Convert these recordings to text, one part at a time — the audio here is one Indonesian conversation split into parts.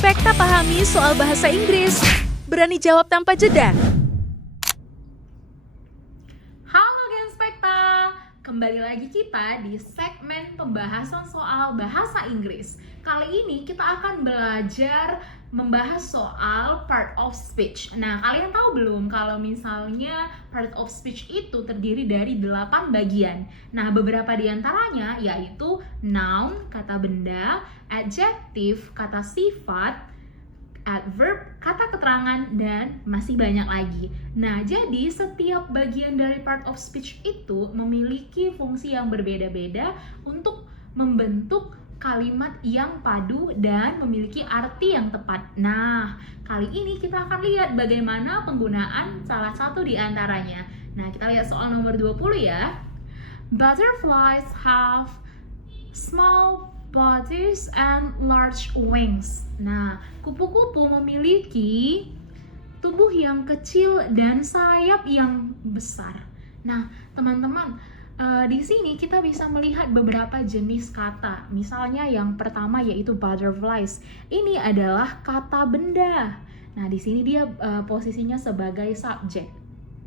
Spekta pahami soal bahasa Inggris. Berani jawab tanpa jeda? Halo Gen Spekta, kembali lagi kita di segmen pembahasan soal bahasa Inggris. Kali ini kita akan belajar membahas soal part of speech. Nah, kalian tahu belum kalau misalnya part of speech itu terdiri dari 8 bagian. Nah, beberapa di antaranya yaitu noun, kata benda, adjective, kata sifat, adverb, kata keterangan, dan masih banyak lagi. Nah, jadi setiap bagian dari part of speech itu memiliki fungsi yang berbeda-beda untuk membentuk kalimat yang padu dan memiliki arti yang tepat. Nah, kali ini kita akan lihat bagaimana penggunaan salah satu di antaranya. Nah, kita lihat soal nomor 20 ya. Butterflies have small bodies and large wings. Nah, kupu-kupu memiliki tubuh yang kecil dan sayap yang besar. Nah, teman-teman, di sini kita bisa melihat beberapa jenis kata. Misalnya yang pertama yaitu butterflies. Ini adalah kata benda. Nah, di sini dia posisinya sebagai subjek,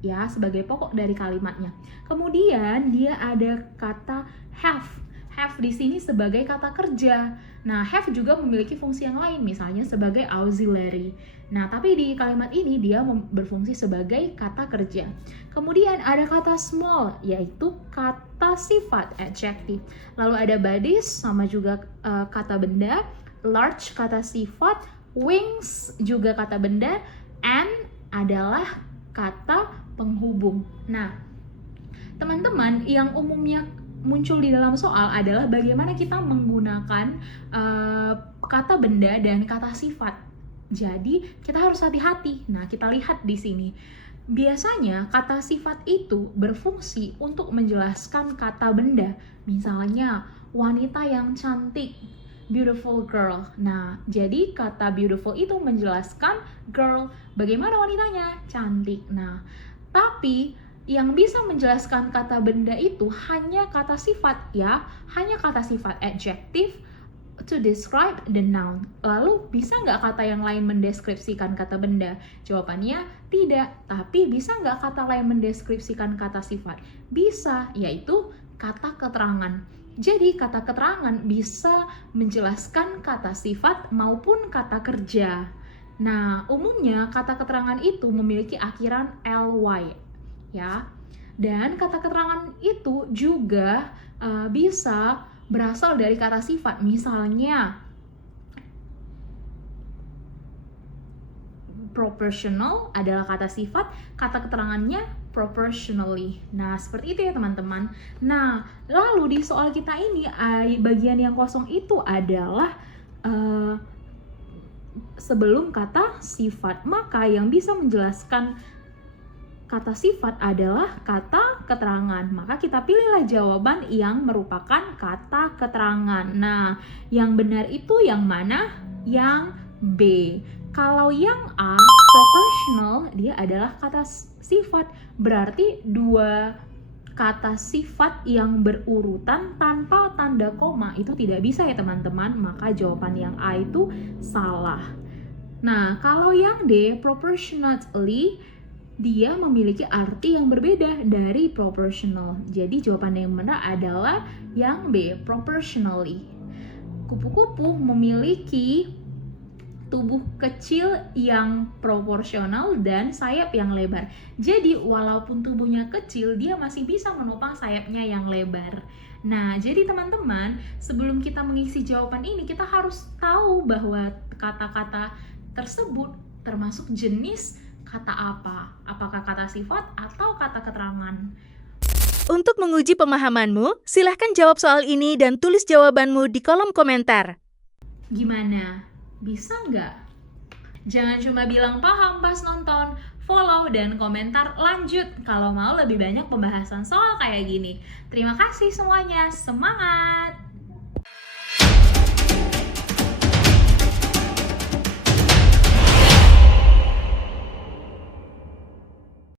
ya, sebagai pokok dari kalimatnya. Kemudian dia ada kata have. Have di sini sebagai kata kerja. Nah, have juga memiliki fungsi yang lain, misalnya sebagai auxiliary. Nah, tapi di kalimat ini dia berfungsi sebagai kata kerja. Kemudian ada kata small, yaitu kata sifat, adjective. Lalu ada bodies, sama juga kata benda. Large, kata sifat. Wings, juga kata benda. And adalah kata penghubung. Nah, teman-teman, yang umumnya muncul di dalam soal adalah bagaimana kita menggunakan kata benda dan kata sifat. Jadi kita harus hati-hati. Nah, kita lihat di sini. Biasanya kata sifat itu berfungsi untuk menjelaskan kata benda. Misalnya wanita yang cantik, beautiful girl. Nah, jadi kata beautiful itu menjelaskan girl. Bagaimana wanitanya? Cantik. Nah, tapi yang bisa menjelaskan kata benda itu hanya kata sifat, ya, hanya kata sifat, adjective to describe the noun. Lalu bisa nggak kata yang lain mendeskripsikan kata benda? Jawabannya tidak. Tapi bisa nggak kata lain mendeskripsikan kata sifat? Bisa, yaitu kata keterangan. Jadi kata keterangan bisa menjelaskan kata sifat maupun kata kerja. Nah, umumnya kata keterangan itu memiliki akhiran ly, ya. Dan kata keterangan itu juga bisa berasal dari kata sifat. Misalnya proportional adalah kata sifat, kata keterangannya proportionally. Nah, seperti itu ya teman-teman. Nah, lalu di soal kita ini bagian yang kosong itu adalah sebelum kata sifat. Maka yang bisa menjelaskan kata sifat adalah kata keterangan. Maka kita pilihlah jawaban yang merupakan kata keterangan. Nah, yang benar itu yang mana? Yang B. Kalau yang A, proportional, dia adalah kata sifat. Berarti dua kata sifat yang berurutan tanpa tanda koma itu tidak bisa ya teman-teman. Maka jawaban yang A itu salah. Nah, kalau yang D, proportionately, dia memiliki arti yang berbeda dari proportional. Jadi jawaban yang benar adalah yang B, proportionally. Kupu-kupu memiliki tubuh kecil yang proporsional dan sayap yang lebar. Jadi walaupun tubuhnya kecil, dia masih bisa menopang sayapnya yang lebar. Nah, jadi teman-teman, sebelum kita mengisi jawaban ini, kita harus tahu bahwa kata-kata tersebut termasuk jenis kata apa? Apakah kata sifat atau kata keterangan? Untuk menguji pemahamanmu, silahkan jawab soal ini dan tulis jawabanmu di kolom komentar. Gimana? Bisa nggak? Jangan cuma bilang paham pas nonton, follow dan komentar lanjut kalau mau lebih banyak pembahasan soal kayak gini. Terima kasih semuanya, semangat!